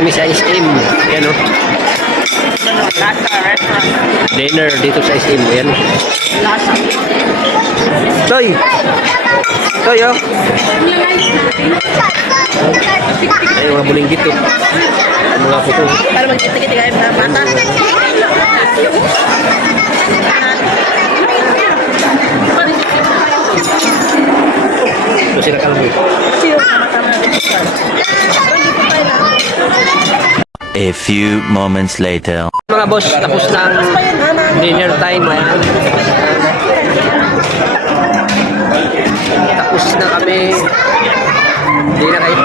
kami sa SM. Yan o. Dinner dito sa SM. Yan. Toy! Toy oh! Ay, mga bulinggit oh. Mga puto. Para magkita-kita kayo na mata. Ito sila kalmi. A few moments later. Mga boss, tapos na ang dinner time. Ayan. Tapos na kami. Hindi na kayo.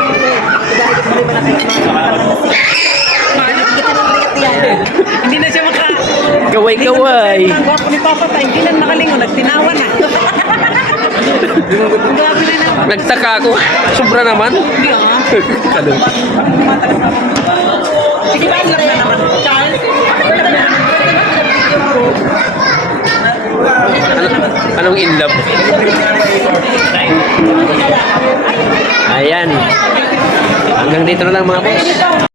Hindi na siya maka... Gaway-gaway. Ang gwapo ni Papa tayo, hindi na nakalingon, nagtinawa na. Ang grabe na na. Nagtaka ako. Sobra naman. Hindi ah. Kalong. Sige ba, na naman. Charles? Anong in love? Ayan. Hanggang dito na lang mga boss.